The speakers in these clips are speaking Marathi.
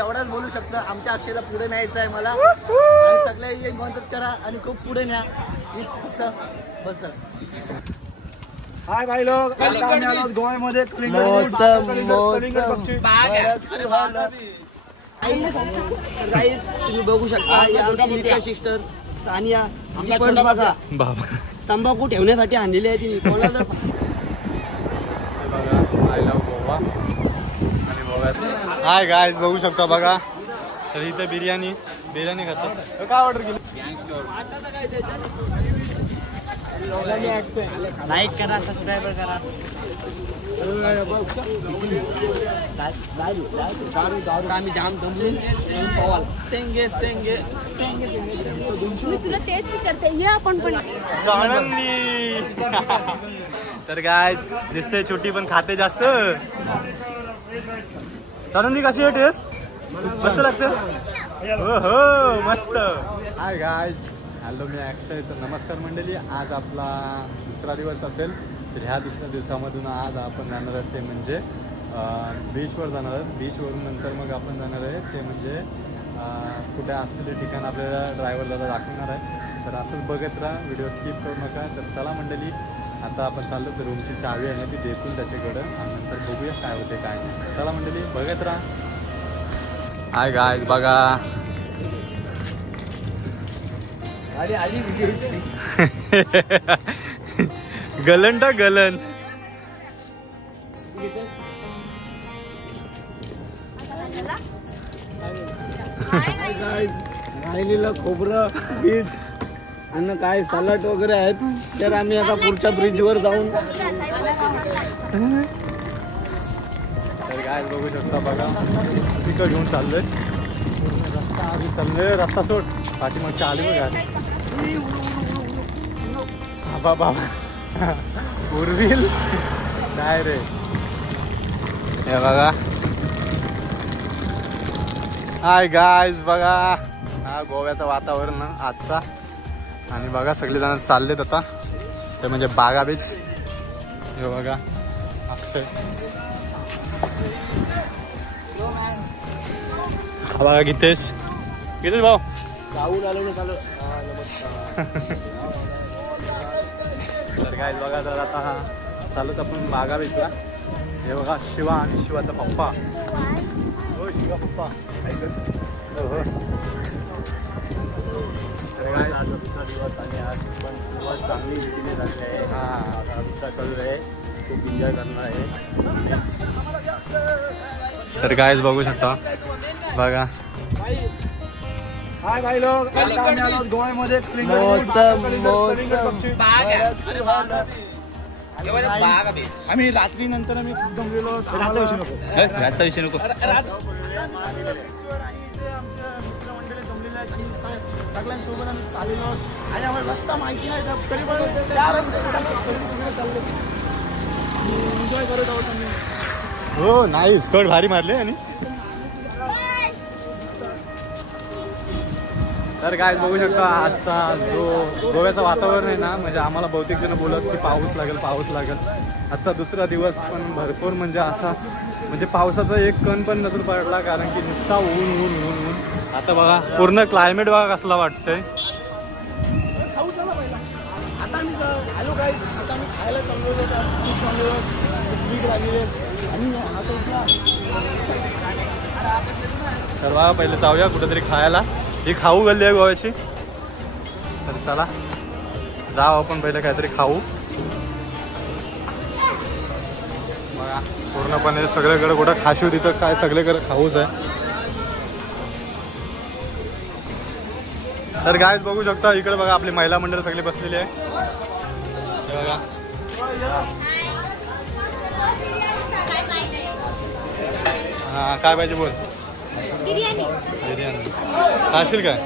एवढाच बोलू शकतो. आमच्या अक्षयला पुढे न्यायचं आहे मला आणि सगळे मदत करा आणि खूप पुढे न्या. फक्त बस. हाय भाई लोग, गोव्यामध्ये तुम्ही बघू शकता सिस्टर सानिया तंबाखू ठेवण्यासाठी आणलेली आहे ती. कोणाला हाय गाईज बघू शकता बघा. तर इथे बिर्याणी खातात. काय ऑर्डर केली? लाईक करा, सबस्क्राईब करा. आम्ही जाम जमले. तुला तेच विचारते ये आपण पण आनंदी. तर गाईज दिसते छोटी पण खाते जास्त. सानंदी कशी आहे टेस्ट? मस्त लागते. हो मस्त. हाय गाईज, हॅलो मी अक्षय. तर नमस्कार मंडळी. आज आपला दुसरा दिवस असेल. तर ह्या दुसऱ्या दिवसामधून आज आपण जाणार आहोत ते म्हणजे बीचवर जाणार आहोत. बीचवरून नंतर मग आपण जाणार आहे ते म्हणजे कुठे असलेले ठिकाण आपल्याला ड्रायव्हर दादा दाखवणार आहे. तर असंच बघत राहा, व्हिडिओ स्किप करू नका. तर चला मंडळी, आता आपण चाललो. तर रूमची चावी आहे ना ती देतील त्याच्याकडं आणि नंतर बघूया काय होते काय नाही. चला मंडळी बघत राहा. हाय गाईज बघा. गलन टा गलन. राहिलेलं खोबरं बीट आणि काय सलाड वगैरे आहेत. तर आम्ही आता पुढच्या ब्रिजवर जाऊन तर काय बघू शकता बघा. पिकं घेऊन चाललोय. रस्ता आधी चाललोय. रस्ता सोड पाठीमागच्या आली बघा. बाबा उर्विल काय रे. हे बघा. हाय गाईज बघा. हा गोव्याचं वातावरण आजचा. आणि बघा सगळेजण चाललेत आता ते म्हणजे बागा बीच. हे बघा अक्षय. हा बघा गीतेश भाऊ. जाऊन आलो ना चालू. तर काय बघा. तर आता चालूच आपण बागा बीचला. हे बघा शिवा आणि शिवाचा पप्पा. हो शिवा पप्पा. हो दुसरा दिवस आणि आज पण सुरुवात चांगली रीतीने झाली आहे. हा दुसरा चालू आहे. खूप एन्जॉय करणार आहे. तर गाईज बघू शकता बघा. हाय भाई लोग, गोव्यामध्ये आम्ही रात्री नंतर आम्ही जमलेलो. रातचा विषय नको. सगळ्यांसोबत आम्ही चाललेलो आणि आम्हाला रस्ता माहिती नाही तरी पण एन्जॉय करत आहोत आम्ही. हो नाही स्कर्ट भारी मारले. आणि तर काय बघू शकता आजचा जो गोव्याचं वातावरण आहे ना, म्हणजे आम्हाला बहुतेक जण बोलत की पाऊस लागेल. आजचा दुसरा दिवस पण भरपूर म्हणजे असा म्हणजे पावसाचा एक कण पण नजर पडला. कारण की नुसता ऊन. आता बघा पूर्ण क्लायमेट बघा कसला वाटतंय. आता आम्ही आलो गाईज. आता आम्ही खायला चाललो. तर बघा पहिले जाऊया कुठेतरी खायला. ही खाऊ गल्ली आहे गोव्याची. तर चला जाऊ आपण पहिले काहीतरी खाऊ. बघा पूर्णपणे सगळीकडे कुठं खाशीव तिथं काय सगळीकडे खाऊच आहे. तर गायच बघू शकता इकडे बघा आपली महिला मंडळ सगळी बसलेली आहे. बघा हा काय पाहिजे बोल. बिर्याणी खाशील काय?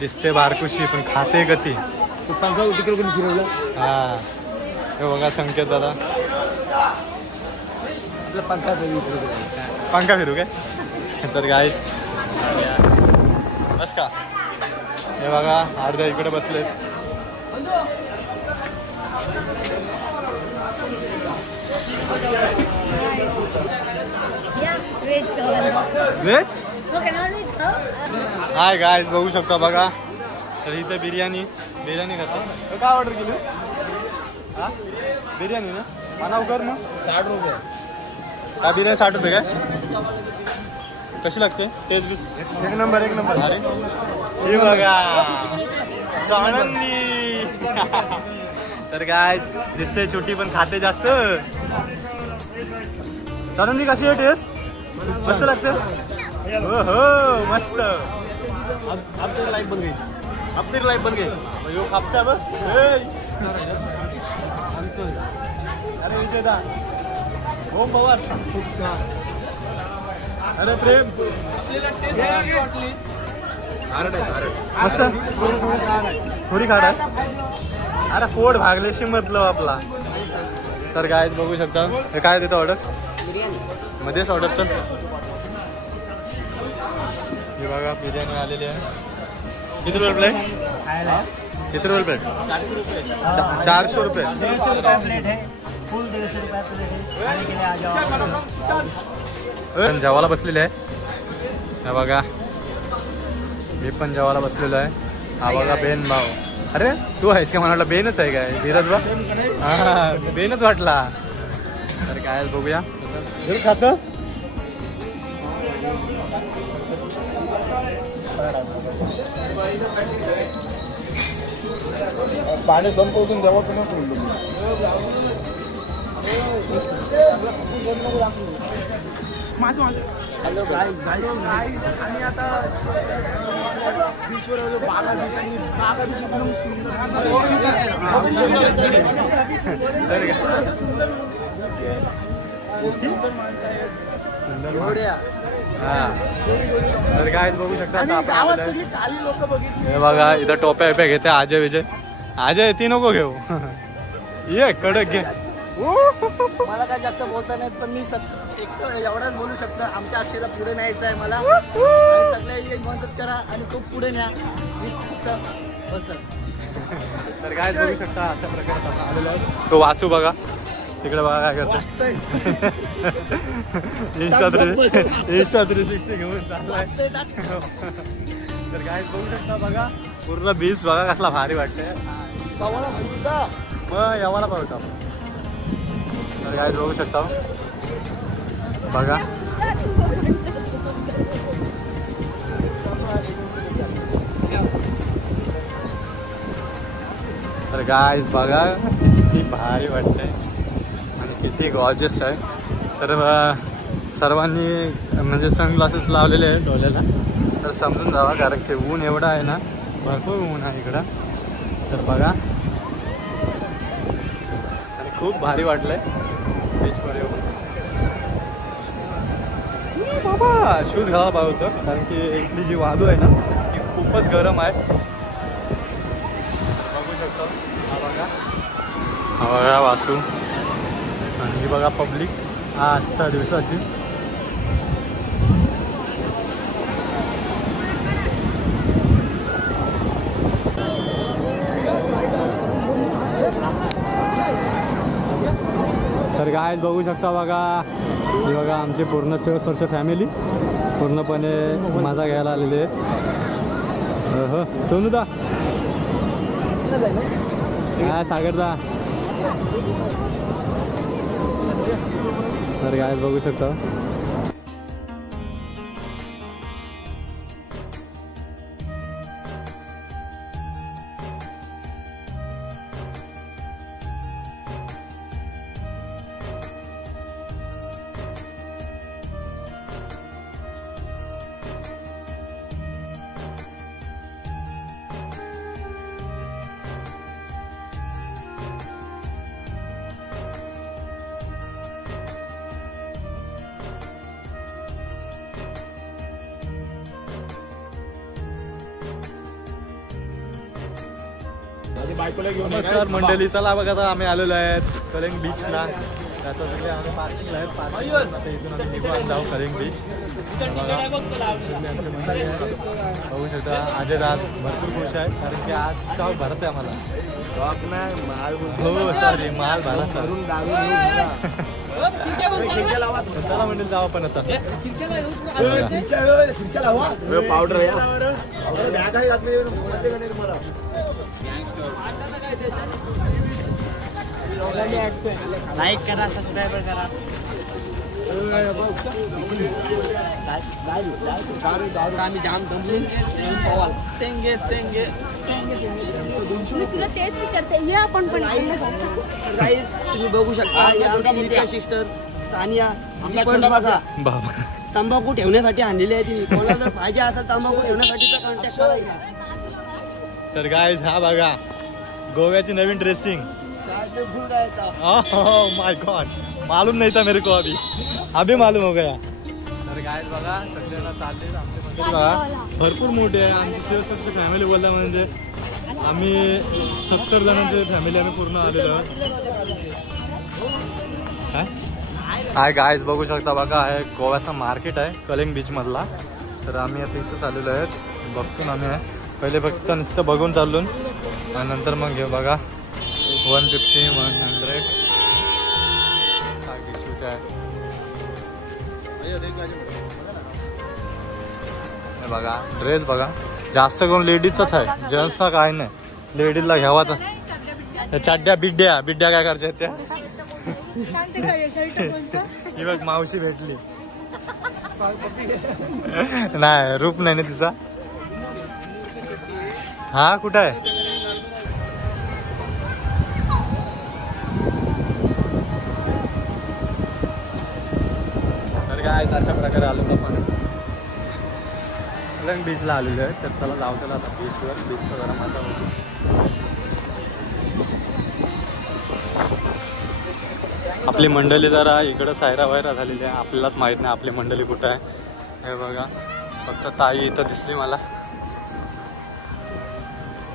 दिसते बारकुशी पण खाते गती. तिकडे पण फिरवलं. हा हे बघा संकेत दादा. पंखा फिरू काय? तर गाईस बस का हे बघा अर्ध्या इकडे बसलेत. Veg veg non veg hi guys बघू शकता बघा. तर इथे बिर्याणी खातो. काय ऑर्डर केली? हा बिर्याणी ना मानाव कर मग 60 रुपये. काय बिर्याणी 60 रुपये काय? कशी लागते? टेस्ट बीस एक नंबर. अरे हे बघा आनंदी. तर काय दिसते छोटी पण खाते जास्त. आनंदी कशी आहे टेस्ट? मस्त लागते. हो हो मस्त. अब तेरी लाईफ बन गई. यो खापसा बघ. अरे विजय दा ओम पवार. अरे प्रेम मस्त थोडी खाड आहे. अरे पोट भागलेशी मतलब आपला. तर काय बघू शकता. काय देतं ऑर्डर मध्येच ऑर्डर. चल हे बघा बिर्याणी आलेली आहे. किती रुपये प्लेट? किती रुपये प्लेट? 400 रुपये. 150 रुपये प्लेट है. फुल 150 रुपये प्लेट है. खाने के लिए आ जाओ. जेवायला बसलेले आहे. हे बघा मी पण जेवायला बसलेलो आहे. हा बघा बेन भाऊ. अरे तू आहेस का? मला वाटलं बेनच आहे काय धीरज बा. हा बेनच वाटला. तर काय बघूया खातं. पाणी संपवून जेव्हा तुम्ही हॅलो गाईज आणि आता बीचवर आलो. बागा तर काय बघू शकता. गावात सगळी काली लोक बघितली. हे बघा इथं टोप्या बिप्या घेते. अजय विजय. अजय ती नको घेऊ. ये कडक घे. मला काय जास्त बोलता नाहीत पण मी एक एवढाच बोलू शकतो. आमच्या अक्षयला पुढे न्यायचं आहे मला. आणि सगळे मदत करा आणि खूप पुढे न्या. मी फक्त बस. तर काय बघू शकता अशा प्रकारे आलेला आहे. तो वासू बघा तिकडे बघा काय करतोय. Insta360 घेऊन चाललाय. तर काय बघू शकता बघा पूर्ण बीच बघा कसला भारी वाटतंय. मग यावाला पाहता. तर काय बघू शकता बघा. तर काय बघा किती भारी वाटतंय आणि किती गॉर्जियस आहे. तर सर्वांनी म्हणजे सनग्लासेस लावलेले आहेत डोळ्याला. तर समजून जावा कारण की ऊन एवढं आहे ना. भरपूर ऊन आहे इकडं. तर बघा आणि खूप भारी वाटलंय बीचवर येऊन. बाबा शूज घालायला पाहिजे होतं कारण की इथली जी वादू आहे ना ती खूपच गरम आहे. बघू शकतो. हा बघा वासू आणि ही बघा पब्लिक. हा आजच्या दिवसाची. तर काय बघू शकता बघा. ही बघा आमची पूर्ण शिवस्पर्श फॅमिली पूर्णपणे मजा घ्यायला आलेली आहे. हो सोनूदा हा सागरदा. तर काय बघू शकता. नमस्कार मंडळी. चला बघा आता आम्ही आलेलो आहेत कलिंग बीचला. त्याचा सगळे आम्ही पार्किंगला आहेत. आता इथून आम्ही निघून जाऊ कलिंग बीच. बघू शकता अजय दास भरपूर खुश आहेत कारण की आज स्टॉक भरत आहे आम्हाला. नाही माल हो सॉरी माल भरायचा. चला मंडळी जाऊ आपण आता. पावडर लाईक करा, सबस्क्राईब करा. आम्ही जाम दमले. मी तुला तेच विचारते, हे आपण पण तुम्ही बघू शकता सिस्टर सानिया पण बघा बाबा तंबाखू ठेवण्यासाठी आणलेली आहे ती. कोणाला जर पाहिजे असेल तंबाखू ठेवण्यासाठीचा कॉन्टॅक्ट करायचा. तर गाइस हा बघा गोव्याची नवीन ड्रेसिंग. माय गॉड, मालूम नहीं था मेरे को, अभी मालूम हो गया. तर गाइस बघा सध्याला चालले आमचे मंदिर बघा भरपूर मोठे आहे. आमची शिवसत्य फॅमिली बोलला म्हणजे आम्ही 70 जणांची फॅमिली आम्ही पूर्ण आलेलो आहे. हाय गाइस बघू शकता बघा आहे गोव्याचा मार्केट आहे कलिंग बीच मधला. तर आम्ही आता इथंच आलेलो आहे. बघतून आम्ही पहिले फक्त नुसतं बघून चाललो आणि नंतर मग घेऊ बघा 150 100 बघा. ड्रेस बघा जास्त करून लेडीजचाच आहे, जेंट्सला काय नाही. लेडीजला घ्यावाचा. चाड्या बिड्ड्या बिड्ड्या काय करायच्या त्या. ही बघ मावशी भेटली. नाही रूप नाही ना तिचा. हा कुठं आहे. तर काय अशा प्रकारे आलो आपण कलिंग बीचला आलेलो आहे. तर चला जाऊ त्याला आता बीचवर. बीचचा जरा मजा होती. आपली मंडळी जरा इकडं सायरा वायरा झालेली आहे. आपल्यालाच माहित नाही आपली मंडळी कुठं आहे. हे बघा फक्त ताई इथं दिसली मला.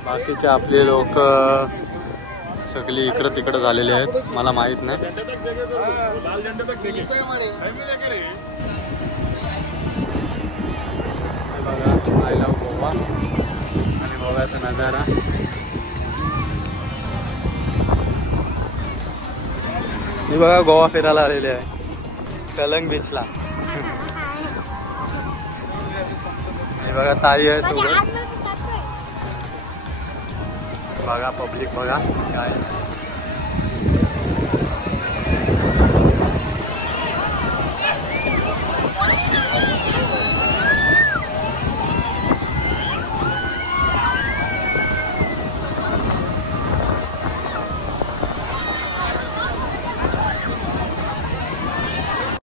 बाकीचे आपले लोक सगळी इकडं तिकडं झालेले आहेत, मला माहित नाही. बघा आय लव्ह गोवा आणि गोव्याचा नजारा. मी बघा गोवा फिरायला आलेले आहे कलिंग बीचला. हे बघा ताई आहे सोबत. बघा पब्लिक बघा गाइस.